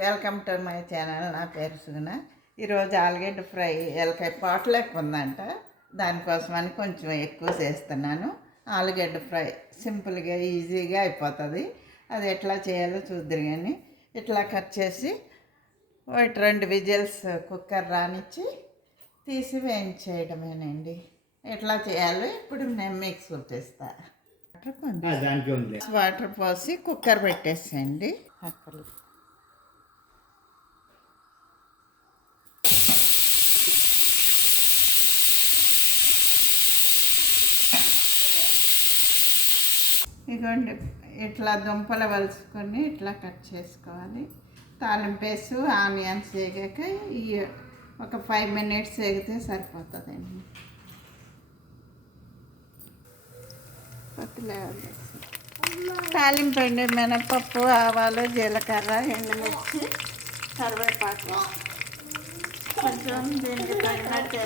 Welcome to my channel. నా పేరు సుగుణ. ఈరోజు ఆలుగడ్డ ఫ్రై ఎలకాయ పాటలోకి ఉందంట. దానికోసమని కొంచెం ఎక్కువ చేస్తున్నాను. ఆలుగడ్డ ఫ్రై సింపుల్గా ఈజీగా అయిపోతుంది. అది ఎట్లా చేయాలో చూద్దరు. కానీ ఇట్లా కట్ చేసి ఒకటి 2 విజిల్స్ కుక్కర్ రానిచ్చి తీసి వేయించేయడమేనండి. ఎట్లా చేయాలో ఇప్పుడు నేను మీకు చూపిస్తాను. వాటర్ పోసి కుక్కర్ పెట్టేసేయండి. అక్కడ ఇదిగోండి, ఇట్లా దుంపలు వలుచుకొని ఇట్లా కట్ చేసుకోవాలి. తాలింపేసు ఆనియన్స్ వేగాక ఒక 5 minutes వేగితే సరిపోతుందండి. తాలింపండి మినపప్పు, ఆవాలు, జీలకర్ర, ఎండుమిర్చి, కరివేపాకు కొంచెం దీనికి తగినట్టు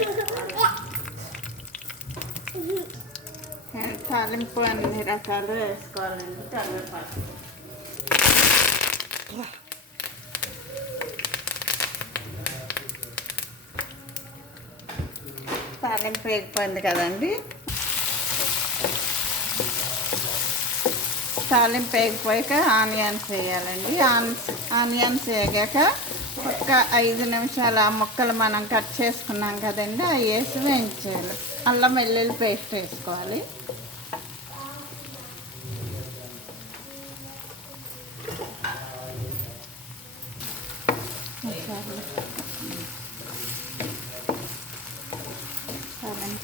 తాలింపు అన్ని రకాలు వేసుకోవాలండి. కరివేపాకు తాలింపు వేగిపోయింది కదండి. తాలింపు వేగిపోయాక ఆనియన్స్ వేయాలండి. ఆనియన్స్ వేగాక ఒక 5 నిమిషాలు ఆ ముక్కలు మనం కట్ చేసుకున్నాం కదండి, అవి వేసి వేయించేయాలి. అల్లం వెల్లుల్లి పేస్ట్ వేసుకోవాలి.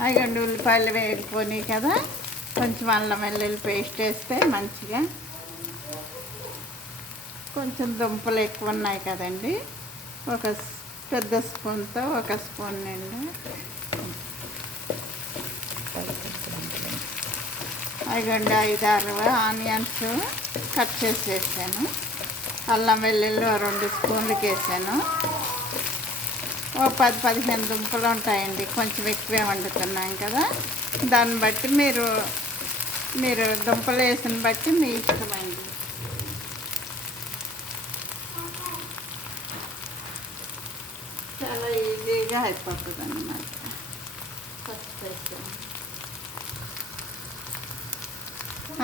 అయ్యండి, ఉల్లిపాయలు వేగిపోయినాయి కదా, కొంచెం అల్లం వెల్లుల్లి పేస్ట్ వేస్తే మంచిగా. కొంచెం దుంపలు ఎక్కువ ఉన్నాయి కదండి, ఒక పెద్ద స్పూన్తో 1 స్పూన్ నిండా అయ్యండి 5-6 ఆనియన్స్ కట్ చేసి వేసాను. అల్లం వెల్లుల్లి 2 స్పూన్లకి వేసాను. 10-15 దుంపలు ఉంటాయండి, కొంచెం ఎక్కువే వండుతున్నాం కదా. దాన్ని బట్టి మీరు దుంపలు వేసిన బట్టి మీ ఇష్టమండి. చాలా ఈజీగా అయిపోతుంది అన్నమాట. ఫస్ట్ వేసాను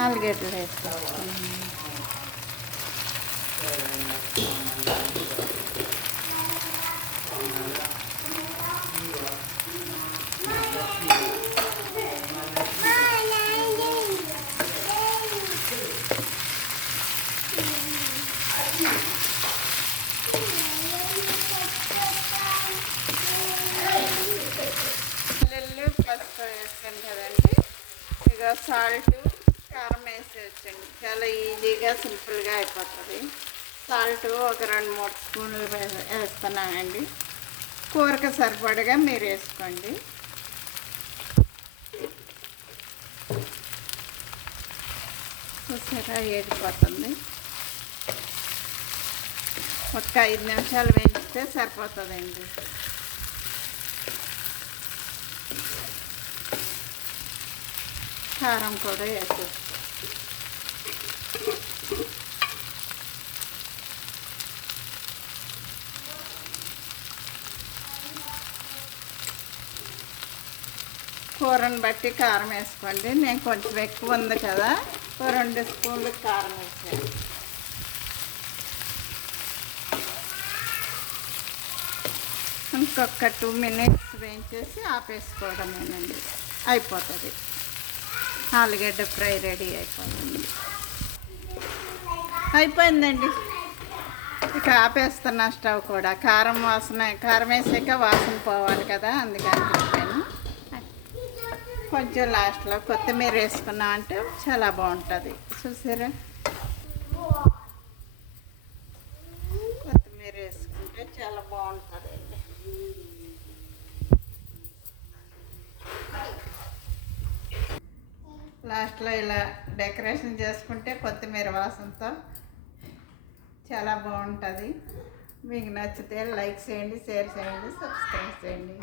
ఆలుగడ్డలు వేసుకోవాలి. పసుపు వేస్తాను కదండి. ఇక సాల్ట్, కారం వేసేయచ్చండి. చాలా ఈజీగా సింపుల్గా అయిపోతుంది. సాల్ట్ ఒక 2-3 స్పూన్లు వేస్తున్నానండి. కూరకు సరిపడగా మీరు వేసుకోండి. చూసారా వేగిపోతుంది. ఒక 5 నిమిషాలు వేయించితే సరిపోతుందండి. కారం కూడా వేసేస్తాం. కూరని బట్టి కారం వేసుకోండి. నేను కొంచెం ఎక్కువ ఉంది కదా, 2 స్పూన్లు కారం వేసాను. ఇంకొక 2 minutes వేయించేసి ఆపేసుకోవడమేనండి. అయిపోతుంది. ఆలుగడ్డ ఫ్రై రెడీ అయిపోయిందండి. ఇక ఆపేస్తున్నా స్టవ్ కూడా. కారం వేసాక వాసన పోవాలి కదా, అందుకని చెప్పాను. కొంచెం లాస్ట్లో కొత్తిమీర వేసుకున్నాం అంటే చాలా బాగుంటుంది. చూసారా, కొత్తిమీర వేసుకుంటే చాలా బాగుంటుంది అండి. లాస్ట్లో ఇలా డెకరేషన్ చేసుకుంటే కొత్తిమీర వాసనతో చాలా బాగుంటుంది. మీకు నచ్చితే లైక్ చేయండి, షేర్ చేయండి, సబ్స్క్రైబ్ చేయండి.